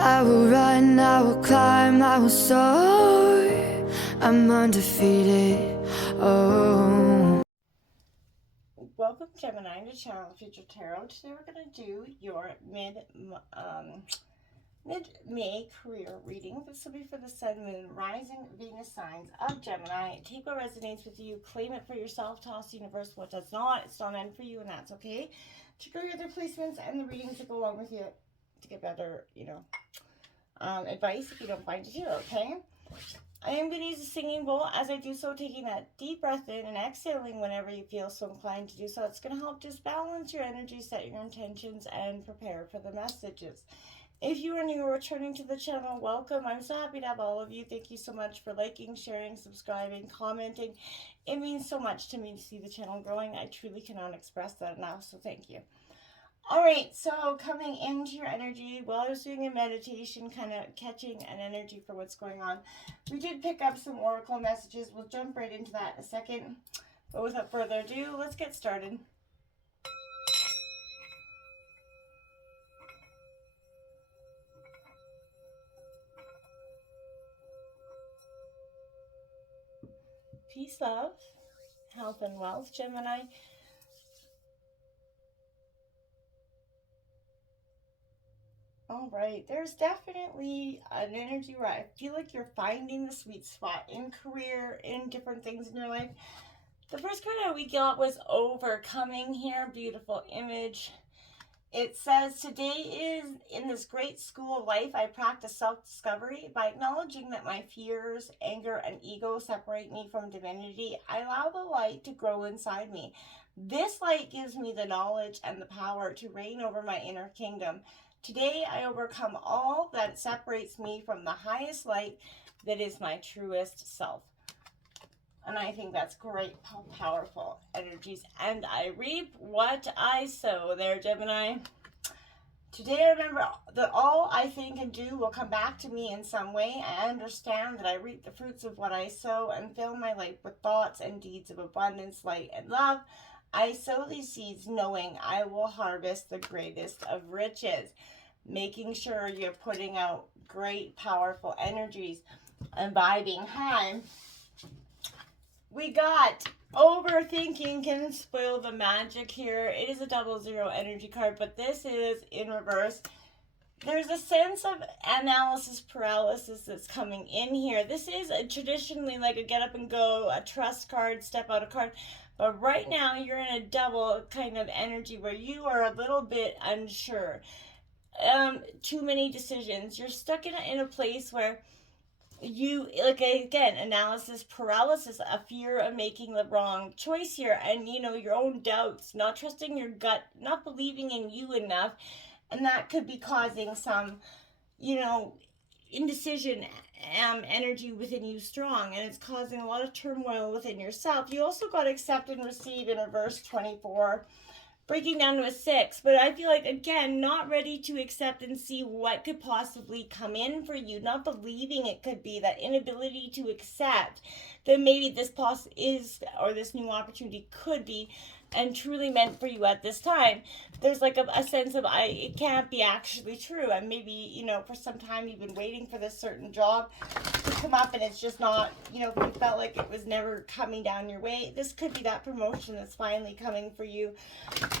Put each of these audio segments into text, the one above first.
I will run, I will climb, I will soar. I'm undefeated. Oh. Welcome, Gemini, to Channel Future Tarot. Today we're going to do your mid-May career reading. This will be for the Sun, Moon, Rising, Venus signs of Gemini. Take what resonates with you, claim it for yourself, toss the universe what does not. It's not meant for you, and that's okay. Check out your other placements and the readings that go along with you to get better, advice if you don't find it here, okay? I am going to use a singing bowl. As I do so, taking that deep breath in and exhaling whenever you feel so inclined to do so. It's going to help just balance your energy, set your intentions, and prepare for the messages. If you are new or returning to the channel, welcome. I'm so happy to have all of you. Thank you so much for liking, sharing, subscribing, commenting. It means so much to me to see the channel growing. I truly cannot express that enough, so thank you. All right, so coming into your energy, while I was doing a meditation, kind of catching an energy for what's going on, we did pick up some oracle messages. We'll jump right into that in a second. But without further ado, let's get started. Peace, love, health, and wealth, Gemini. All right, there's definitely an energy where I feel like you're finding the sweet spot in career, in different things in your life. The first card that we got was overcoming here. Beautiful image. It says, today is in this great school of life, I practice self-discovery. By acknowledging that my fears, anger, and ego separate me from divinity, I allow the light to grow inside me. This light gives me the knowledge and the power to reign over my inner kingdom. Today, I overcome all that separates me from the highest light that is my truest self. And I think that's great, powerful energies. And I reap what I sow there, Gemini. Today, I remember that all I think and do will come back to me in some way. I understand that I reap the fruits of what I sow and fill my life with thoughts and deeds of abundance, light, and love. I sow these seeds knowing I will harvest the greatest of riches. Making sure you're putting out great, powerful energies and vibing high. We got overthinking can spoil the magic here. It is a 00 energy card, but this is in reverse. There's a sense of analysis paralysis that's coming in here. This is traditionally like a get up and go, a trust card, step out a card. But right now you're in a double kind of energy where you are a little bit unsure. Too many decisions. You're stuck in a place where you, like, again, analysis paralysis, a fear of making the wrong choice here, and your own doubts, not trusting your gut, not believing in you enough, and that could be causing some indecision energy within you strong, and it's causing a lot of turmoil within yourself. You also got accept and receive in reverse 24, breaking down to a 6, but I feel like, again, not ready to accept and see what could possibly come in for you, not believing it could be, that inability to accept that maybe this this new opportunity could be and truly meant for you at this time. There's like a sense of it can't be actually true, and maybe for some time you've been waiting for this certain job to come up and it's just not, you felt like it was never coming down your way. This could be that promotion that's finally coming for you.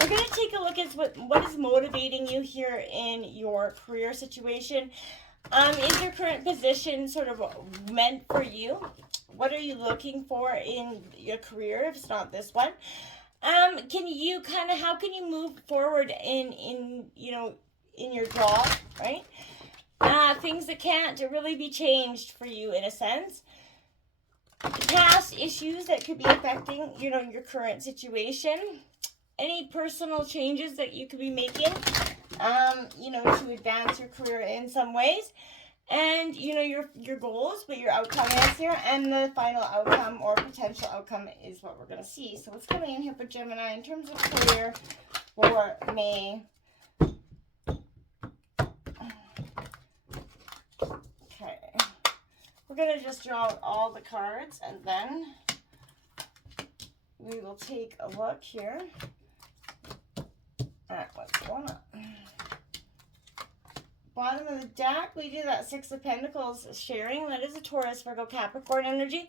We're going to take a look at what is motivating you here in your career situation. Is your current position sort of meant for you? What are you looking for in your career if it's not this one? How can you move forward in your job, right? Things that can't really be changed for you in a sense. Past issues that could be affecting, your current situation. Any personal changes that you could be making, to advance your career in some ways. And, your goals, what your outcome is here. And the final outcome or potential outcome is what we're going to see. So what's coming in here for Gemini in terms of career for May? Okay. We're going to just draw out all the cards and then we will take a look here at what's going on. bottom of the deck, we do that Six of Pentacles sharing. That is a Taurus, Virgo, Capricorn energy.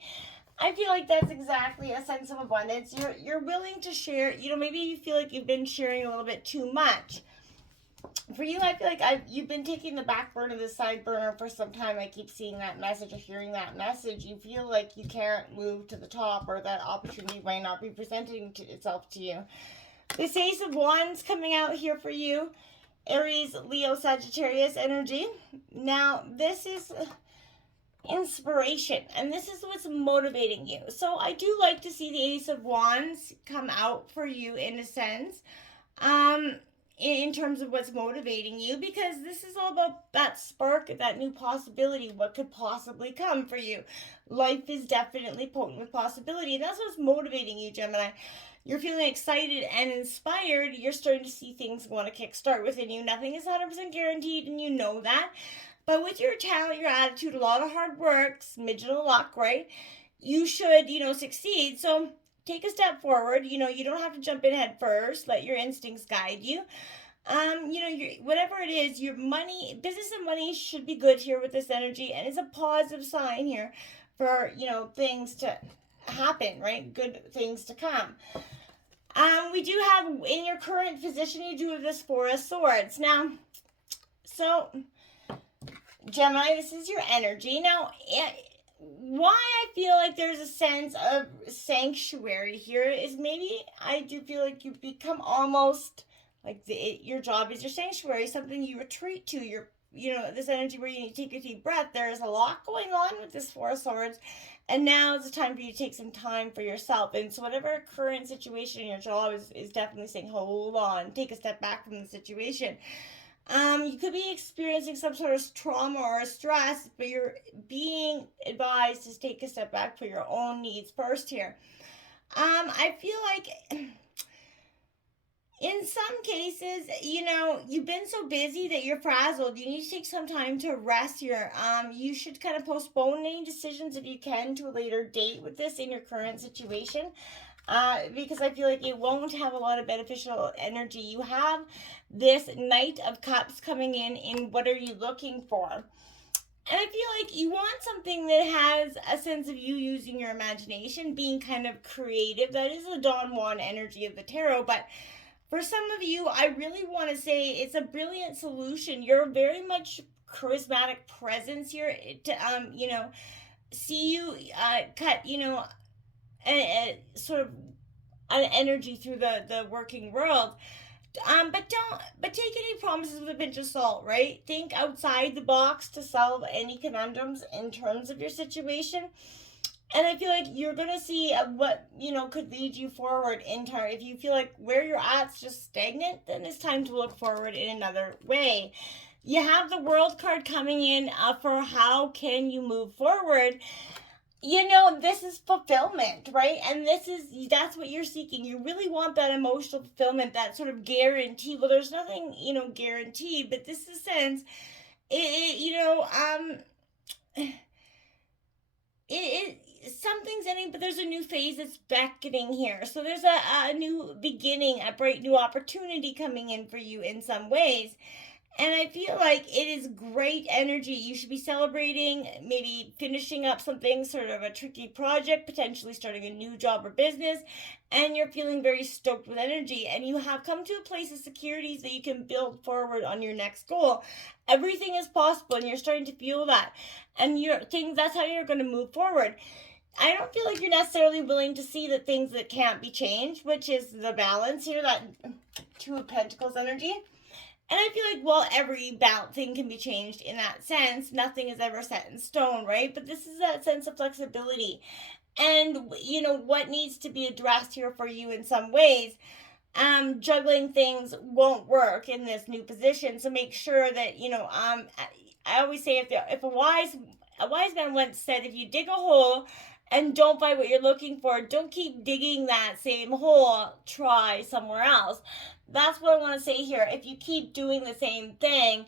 I feel like that's exactly a sense of abundance. You're willing to share. You know, maybe you feel like you've been sharing a little bit too much. For you, I feel like you've been taking the back burner, the side burner for some time. I keep seeing that message or hearing that message. You feel like you can't move to the top, or that opportunity might not be presenting itself to you. This Ace of Wands coming out here for you. Aries, Leo, Sagittarius energy. Now, this is inspiration, and this is what's motivating you. So I do like to see the Ace of Wands come out for you in a sense, in terms of what's motivating you, because this is all about that spark, that new possibility, what could possibly come for you. Life is definitely potent with possibility, and that's what's motivating you, Gemini. You're feeling excited and inspired. You're starting to see things want to kickstart within you. Nothing is 100% guaranteed, and you know that. But with your talent, your attitude, a lot of hard work, smidgen of luck, right? You should, succeed. So take a step forward. You don't have to jump in head first. Let your instincts guide you. Whatever it is, your money, business and money should be good here with this energy. And it's a positive sign here for, things to happen, right? Good things to come. We do have, in your current position, you do have this Four of Swords. Now, so, Gemini, this is your energy. Now, why I feel like there's a sense of sanctuary here is maybe I do feel like you become almost like your job is your sanctuary, something you retreat to. This energy where you need to take a deep breath. There is a lot going on with this Four of Swords, and now is the time for you to take some time for yourself. And so whatever current situation in your job is definitely saying, hold on, take a step back from the situation. You could be experiencing some sort of trauma or stress, but you're being advised to take a step back for your own needs first here. I feel like in some cases, you've been so busy that you're frazzled. You need to take some time to rest here. You should kind of postpone any decisions if you can to a later date with this in your current situation. Because I feel like it won't have a lot of beneficial energy. You have this Knight of Cups coming in what are you looking for? And I feel like you want something that has a sense of you using your imagination, being kind of creative. That is the Don Juan energy of the tarot, but for some of you, I really want to say it's a brilliant solution. You're very much charismatic presence here to, see you cut, sort of an energy through the working world. But take any promises with a pinch of salt, right? Think outside the box to solve any conundrums in terms of your situation. And I feel like you're going to see what, could lead you forward in time. If you feel like where you're at's just stagnant, then it's time to look forward in another way. You have the World card coming in for how can you move forward. This is fulfillment, right? And that's what you're seeking. You really want that emotional fulfillment, that sort of guarantee. Well, there's nothing, guaranteed, but this is a sense, something's ending, but there's a new phase that's beckoning here. So there's a new beginning, a bright new opportunity coming in for you in some ways. And I feel like it is great energy. You should be celebrating, maybe finishing up something, sort of a tricky project, potentially starting a new job or business, and you're feeling very stoked with energy. And you have come to a place of security that you can build forward on your next goal. Everything is possible, and you're starting to feel that. And that's how you're going to move forward. I don't feel like you're necessarily willing to see the things that can't be changed, which is the balance here, that Two of Pentacles energy. And I feel like, well, every thing can be changed in that sense. Nothing is ever set in stone, right? But this is that sense of flexibility. And, what needs to be addressed here for you in some ways. Juggling things won't work in this new position. So make sure that, I always say if a wise man once said, if you dig a hole and don't find what you're looking for, don't keep digging that same hole, try somewhere else. That's what I want to say here. If you keep doing the same thing,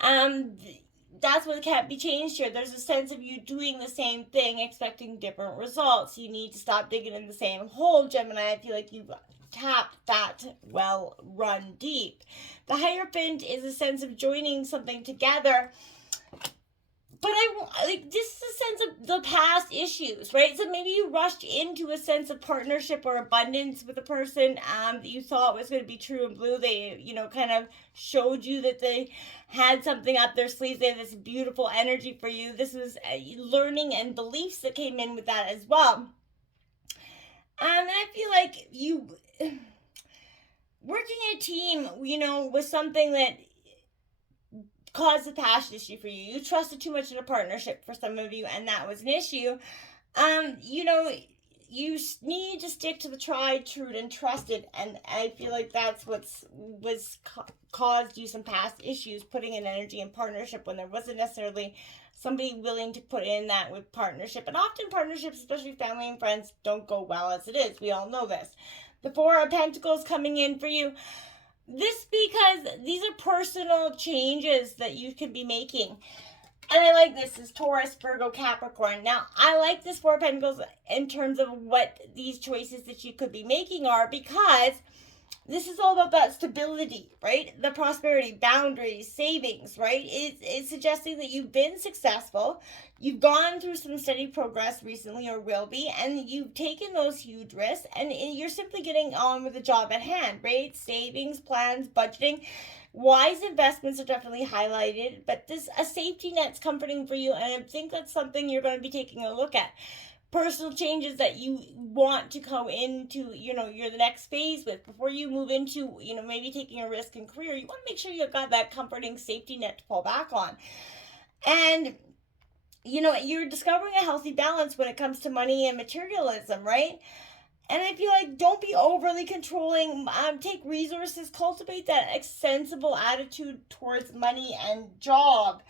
that's what can't be changed here. There's a sense of you doing the same thing, expecting different results. You need to stop digging in the same hole, Gemini. I feel like you've tap that well run deep. The Hierophant is a sense of joining something together. But this is a sense of the past issues, right? So maybe you rushed into a sense of partnership or abundance with a person that you thought was going to be true and blue. They, kind of showed you that they had something up their sleeves. They had this beautiful energy for you. This was learning and beliefs that came in with that as well. And I feel like you working a team, was something that caused a passion issue for you. You trusted too much in a partnership for some of you, and that was an issue. You need to stick to the tried, true, and trusted, and I feel like that's caused you some past issues, putting in energy in partnership when there wasn't necessarily somebody willing to put in that with partnership. And often partnerships, especially family and friends, don't go well as it is. We all know this. The Four of Pentacles coming in for you. This because these are personal changes that you could be making. And I like this is Taurus, Virgo, Capricorn. Now, I like this Four of Pentacles in terms of what these choices that you could be making are, because this is all about that stability, right? The prosperity, boundaries, savings, right? It's suggesting that you've been successful, you've gone through some steady progress recently or will be, and you've taken those huge risks, and you're simply getting on with the job at hand, right? Savings, plans, budgeting. Wise investments are definitely highlighted, but a safety net's comforting for you, and I think that's something you're going to be taking a look at. Personal changes that you want to go into, you're the next phase with before you move into, maybe taking a risk in career. You want to make sure you've got that comforting safety net to fall back on. And, you're discovering a healthy balance when it comes to money and materialism, right? And I feel like don't be overly controlling. Take resources, cultivate that sensible attitude towards money and job.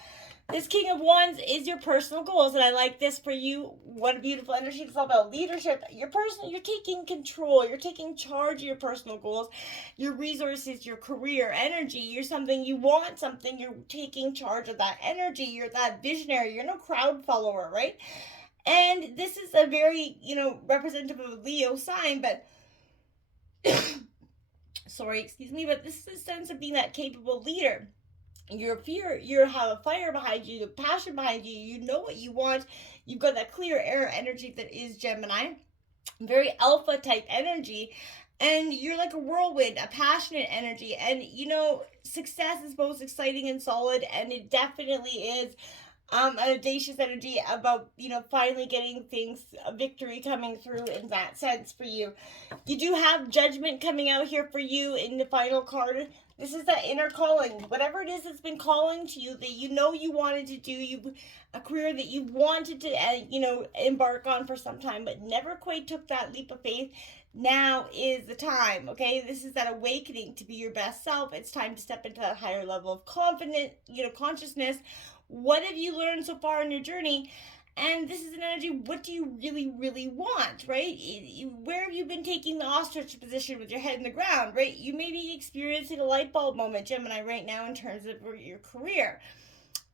This King of Wands is your personal goals, and I like this for you. What a beautiful energy. It's all about leadership. You're taking control. You're taking charge of your personal goals, your resources, your career, energy. You're taking charge of that energy. You're that visionary. You're no crowd follower, right? And this is a very, representative of a Leo sign, but but this is a sense of being that capable leader. You have a fire behind you, a passion behind you, you know what you want, you've got that clear air energy that is Gemini, very alpha type energy, and you're like a whirlwind, a passionate energy, and success is both exciting and solid, and it definitely is an audacious energy about, finally getting things, a victory coming through in that sense for you. You do have Judgment coming out here for you in the final card. This is that inner calling. Whatever it is that's been calling to you that you wanted to do, a career that you wanted to, embark on for some time, but never quite took that leap of faith. Now is the time, okay? This is that awakening to be your best self. It's time to step into that higher level of confident, consciousness. What have you learned so far in your journey? And this is an energy, what do you really, really want, right? Where have you been taking the ostrich position with your head in the ground, right? You may be experiencing a light bulb moment, Gemini, right now in terms of your career.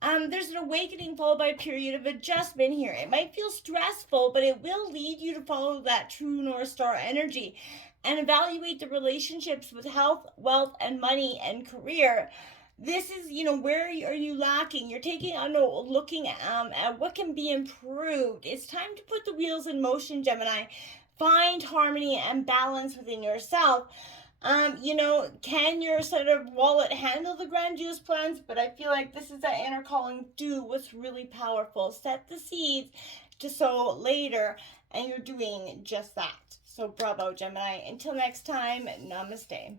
There's an awakening followed by a period of adjustment here. It might feel stressful, but it will lead you to follow that true North Star energy and evaluate the relationships with health, wealth, and money and career. This is, where are you lacking? You're looking at what can be improved. It's time to put the wheels in motion, Gemini. Find harmony and balance within yourself. Can your sort of wallet handle the grandiose plans? But I feel like this is that inner calling. Do what's really powerful. Set the seeds to sow later, and you're doing just that. So bravo, Gemini. Until next time, namaste.